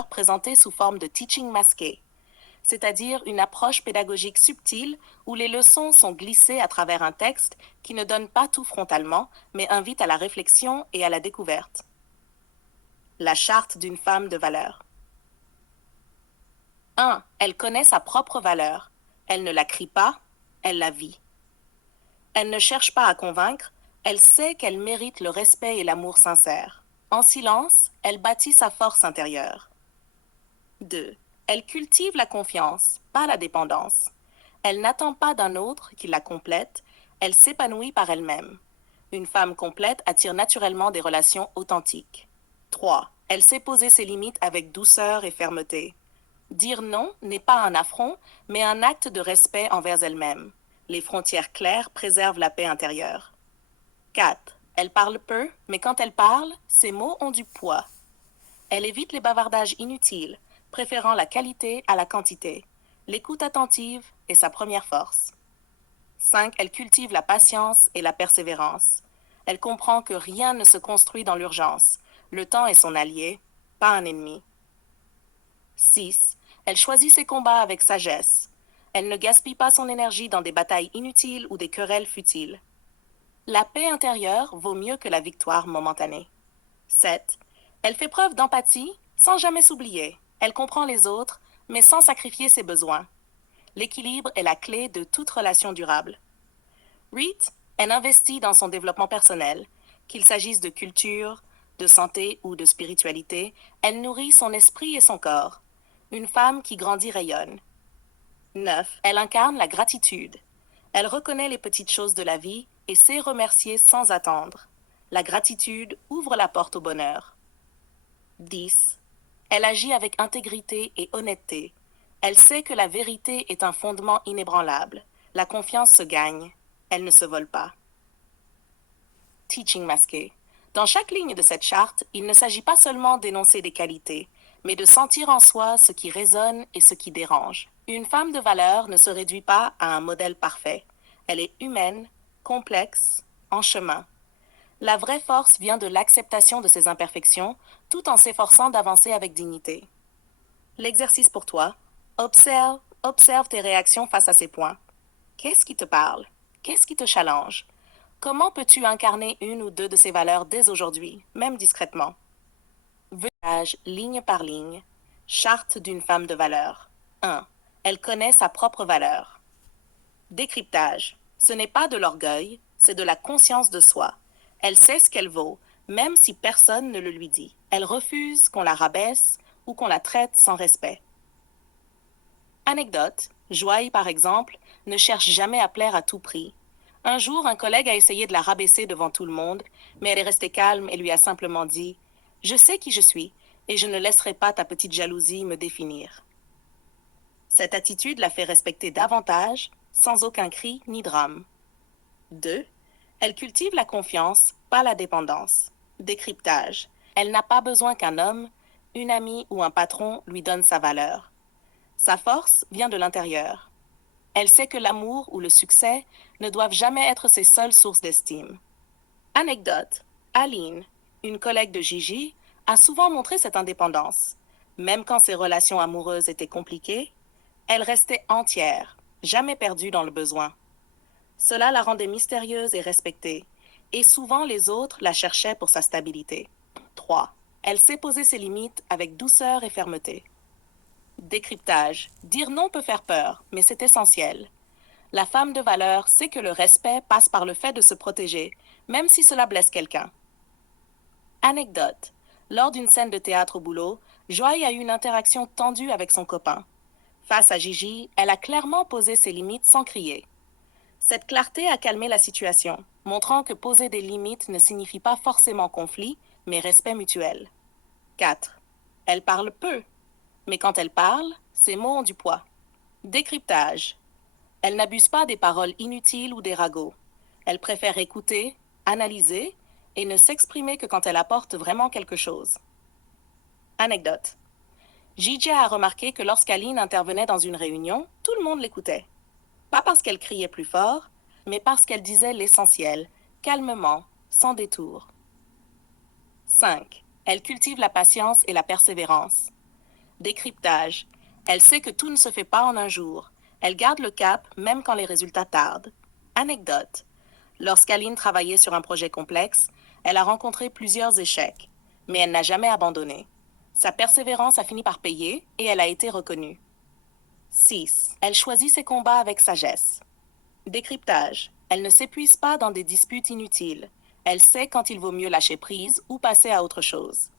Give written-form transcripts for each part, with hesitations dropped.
valeur présentée sous forme de teaching masqué, c'est-à-dire une approche pédagogique subtile où les leçons sont glissées à travers un texte qui ne donne pas tout frontalement, mais invite à la réflexion et à la découverte. La charte d'une femme de valeur. 1. Elle connaît sa propre valeur. Elle ne la crie pas, elle la vit. Elle ne cherche pas à convaincre, elle sait qu'elle mérite le respect et l'amour sincère. En silence, elle bâtit sa force intérieure. 2. Elle cultive la confiance, pas la dépendance. Elle n'attend pas d'un autre qui la complète, elle s'épanouit par elle-même. Une femme complète attire naturellement des relations authentiques. 3. Elle sait poser ses limites avec douceur et fermeté. Dire non n'est pas un affront, mais un acte de respect envers elle-même. Les frontières claires préservent la paix intérieure. 4. Elle parle peu, mais quand elle parle, ses mots ont du poids. Elle évite les bavardages inutiles, préférant la qualité à la quantité. L'écoute attentive est sa première force. 5. Elle cultive la patience et la persévérance. Elle comprend que rien ne se construit dans l'urgence. Le temps est son allié, pas un ennemi. 6. Elle choisit ses combats avec sagesse. Elle ne gaspille pas son énergie dans des batailles inutiles ou des querelles futiles. La paix intérieure vaut mieux que la victoire momentanée. 7. Elle fait preuve d'empathie sans jamais s'oublier. Elle comprend les autres, mais sans sacrifier ses besoins. L'équilibre est la clé de toute relation durable. 8. Elle investit dans son développement personnel. Qu'il s'agisse de culture, de santé ou de spiritualité, elle nourrit son esprit et son corps. Une femme qui grandit rayonne. 9. Elle incarne la gratitude. Elle reconnaît les petites choses de la vie et sait remercier sans attendre. La gratitude ouvre la porte au bonheur. 10. Elle agit avec intégrité et honnêteté. Elle sait que la vérité est un fondement inébranlable. La confiance se gagne. Elle ne se vole pas. Teaching masqué. Dans chaque ligne de cette charte, il ne s'agit pas seulement d'énoncer des qualités, mais de sentir en soi ce qui résonne et ce qui dérange. Une femme de valeur ne se réduit pas à un modèle parfait. Elle est humaine, complexe, en chemin. La vraie force vient de l'acceptation de ses imperfections, tout en s'efforçant d'avancer avec dignité. L'exercice pour toi, observe tes réactions face à ces points. Qu'est-ce qui te parle? Qu'est-ce qui te challenge? Comment peux-tu incarner une ou deux de ces valeurs dès aujourd'hui, même discrètement? Voyage ligne par ligne. Charte d'une femme de valeur. 1. Elle connaît sa propre valeur. Décryptage. Ce n'est pas de l'orgueil, c'est de la conscience de soi. Elle sait ce qu'elle vaut, même si personne ne le lui dit. Elle refuse qu'on la rabaisse ou qu'on la traite sans respect. Anecdote. Joy, par exemple, ne cherche jamais à plaire à tout prix. Un jour, un collègue a essayé de la rabaisser devant tout le monde, mais elle est restée calme et lui a simplement dit « Je sais qui je suis, et je ne laisserai pas ta petite jalousie me définir. » Cette attitude la fait respecter davantage, sans aucun cri ni drame. 2. Elle cultive la confiance, pas la dépendance. Décryptage. Elle n'a pas besoin qu'un homme, une amie ou un patron lui donne sa valeur. Sa force vient de l'intérieur. Elle sait que l'amour ou le succès ne doivent jamais être ses seules sources d'estime. Anecdote. Aline, une collègue de Gigi, a souvent montré cette indépendance. Même quand ses relations amoureuses étaient compliquées, elle restait entière, jamais perdue dans le besoin. Cela la rendait mystérieuse et respectée, et souvent les autres la cherchaient pour sa stabilité. 3. Elle sait poser ses limites avec douceur et fermeté. Décryptage. Dire non peut faire peur, mais c'est essentiel. La femme de valeur sait que le respect passe par le fait de se protéger, même si cela blesse quelqu'un. Anecdote. Lors d'une scène de théâtre au boulot, Joy a eu une interaction tendue avec son copain. Face à Gigi, elle a clairement posé ses limites sans crier. Cette clarté a calmé la situation, montrant que poser des limites ne signifie pas forcément conflit, mais respect mutuel. 4. Elle parle peu, mais quand elle parle, ses mots ont du poids. Décryptage. Elle n'abuse pas des paroles inutiles ou des ragots. Elle préfère écouter, analyser et ne s'exprimer que quand elle apporte vraiment quelque chose. Anecdote. Gigi a remarqué que lorsqu'Aline intervenait dans une réunion, tout le monde l'écoutait. Pas parce qu'elle criait plus fort, mais parce qu'elle disait l'essentiel, calmement, sans détour. 5. Elle cultive la patience et la persévérance. Décryptage. Elle sait que tout ne se fait pas en un jour. Elle garde le cap même quand les résultats tardent. Anecdote. Lorsqu'Aline travaillait sur un projet complexe, elle a rencontré plusieurs échecs, mais elle n'a jamais abandonné. Sa persévérance a fini par payer et elle a été reconnue. 6. Elle choisit ses combats avec sagesse. Décryptage. Elle ne s'épuise pas dans des disputes inutiles. Elle sait quand il vaut mieux lâcher prise ou passer à autre chose.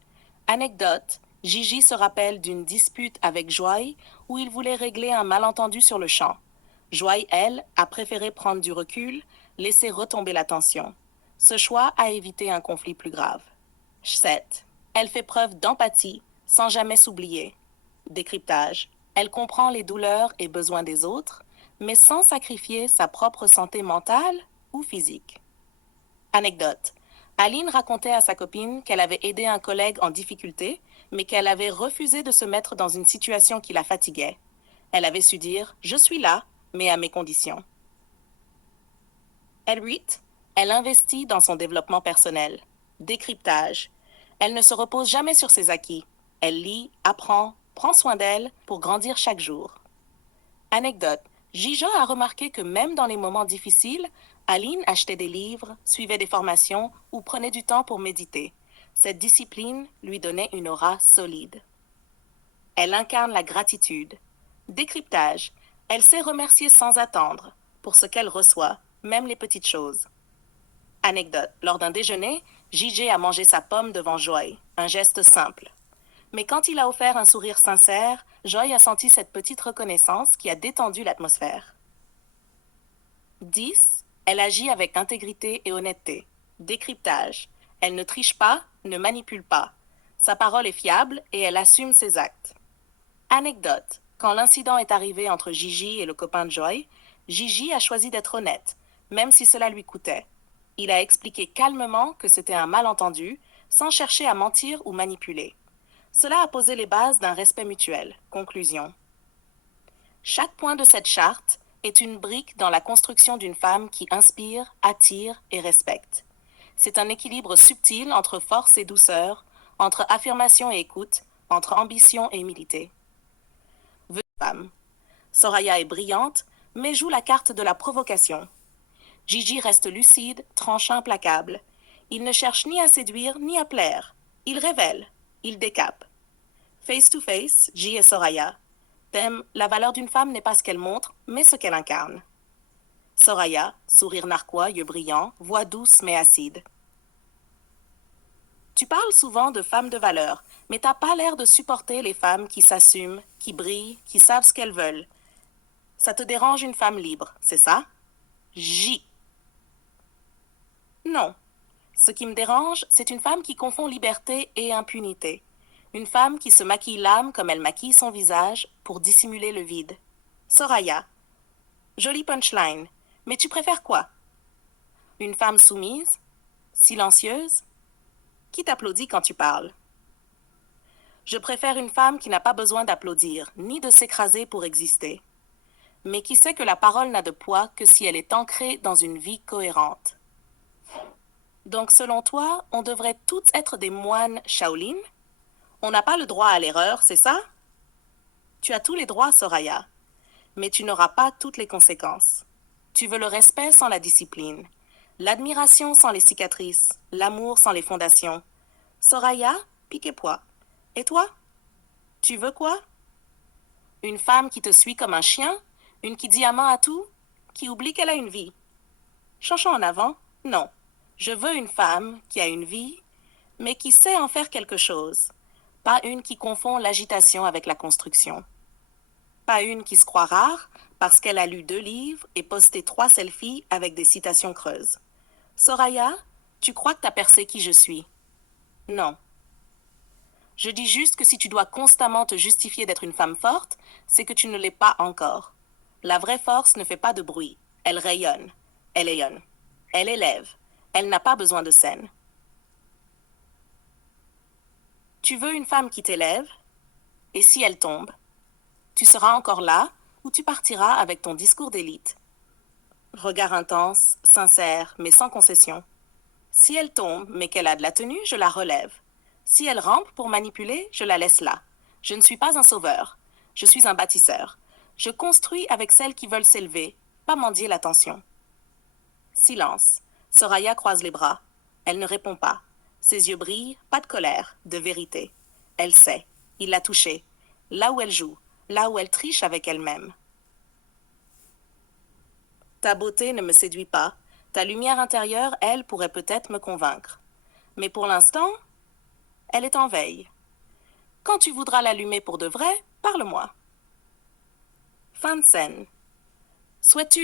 Anecdote. Gigi se rappelle d'une dispute avec Joy où il voulait régler un malentendu sur le champ. Joy, elle, a préféré prendre du recul, laisser retomber la tension. Ce choix a évité un conflit plus grave. 7. Elle fait preuve d'empathie sans jamais s'oublier. Décryptage. Elle comprend les douleurs et besoins des autres, mais sans sacrifier sa propre santé mentale ou physique. Anecdote. Aline racontait à sa copine qu'elle avait aidé un collègue en difficulté, mais qu'elle avait refusé de se mettre dans une situation qui la fatiguait. Elle avait su dire « Je suis là, mais à mes conditions ». L8. Elle investit dans son développement personnel. Décryptage. Elle ne se repose jamais sur ses acquis. Elle lit, apprend, prend soin d'elle pour grandir chaque jour. Anecdote. Gigi a remarqué que même dans les moments difficiles, Aline achetait des livres, suivait des formations ou prenait du temps pour méditer. Cette discipline lui donnait une aura solide. Elle incarne la gratitude. Décryptage. Elle sait remercier sans attendre pour ce qu'elle reçoit, même les petites choses. Anecdote. Lors d'un déjeuner, Gigi a mangé sa pomme devant Joy, un geste simple. Mais quand il a offert un sourire sincère, Joy a senti cette petite reconnaissance qui a détendu l'atmosphère. 10. Elle agit avec intégrité et honnêteté. Décryptage. Elle ne triche pas, ne manipule pas. Sa parole est fiable et elle assume ses actes. Anecdote. Quand l'incident est arrivé entre Gigi et le copain de Joy, Gigi a choisi d'être honnête, même si cela lui coûtait. Il a expliqué calmement que c'était un malentendu, sans chercher à mentir ou manipuler. Cela a posé les bases d'un respect mutuel. Conclusion. Chaque point de cette charte est une brique dans la construction d'une femme qui inspire, attire et respecte. C'est un équilibre subtil entre force et douceur, entre affirmation et écoute, entre ambition et humilité. Femme. Soraya est brillante, mais joue la carte de la provocation. Gigi reste lucide, tranchant, implacable. Il ne cherche ni à séduire ni à plaire. Il révèle, il décape. Face to face, G et Soraya. Thème, la valeur d'une femme n'est pas ce qu'elle montre, mais ce qu'elle incarne. Soraya, sourire narquois, yeux brillants, voix douce mais acide. Tu parles souvent de femmes de valeur, mais t'as pas l'air de supporter les femmes qui s'assument, qui brillent, qui savent ce qu'elles veulent. Ça te dérange une femme libre, c'est ça? J. Non. Ce qui me dérange, c'est une femme qui confond liberté et impunité. Une femme qui se maquille l'âme comme elle maquille son visage pour dissimuler le vide. Soraya. Jolie punchline. Mais tu préfères quoi? Une femme soumise? Silencieuse? Qui t'applaudit quand tu parles? Je préfère une femme qui n'a pas besoin d'applaudir, ni de s'écraser pour exister, mais qui sait que la parole n'a de poids que si elle est ancrée dans une vie cohérente. Donc, selon toi, on devrait toutes être des moines Shaolin? On n'a pas le droit à l'erreur, c'est ça? Tu as tous les droits, Soraya, mais tu n'auras pas toutes les conséquences. Tu veux le respect sans la discipline, l'admiration sans les cicatrices, l'amour sans les fondations. Soraya, pique-pois. Et toi? Tu veux quoi? Une femme qui te suit comme un chien? Une qui dit amant à tout? Qui oublie qu'elle a une vie? Chanchons en avant? Non. Je veux une femme qui a une vie, mais qui sait en faire quelque chose. Pas une qui confond l'agitation avec la construction. Pas une qui se croit rare parce qu'elle a lu 2 livres et posté 3 selfies avec des citations creuses. Soraya, tu crois que t'as percé qui je suis? Non. Je dis juste que si tu dois constamment te justifier d'être une femme forte, c'est que tu ne l'es pas encore. La vraie force ne fait pas de bruit. Elle rayonne. Elle ayonne. Elle élève. Elle n'a pas besoin de scène. Tu veux une femme qui t'élève? Et si elle tombe? Tu seras encore là ou tu partiras avec ton discours d'élite? Regard intense, sincère, mais sans concession. Si elle tombe, mais qu'elle a de la tenue, je la relève. Si elle rampe pour manipuler, je la laisse là. Je ne suis pas un sauveur. Je suis un bâtisseur. Je construis avec celles qui veulent s'élever, pas mendier l'attention. Silence. Soraya croise les bras. Elle ne répond pas. Ses yeux brillent, pas de colère, de vérité. Elle sait. Il l'a touchée. Là où elle joue, là où elle triche avec elle-même. Ta beauté ne me séduit pas. Ta lumière intérieure, elle, pourrait peut-être me convaincre. Mais pour l'instant, elle est en veille. Quand tu voudras l'allumer pour de vrai, parle-moi. Fin de scène. Souhaites-tu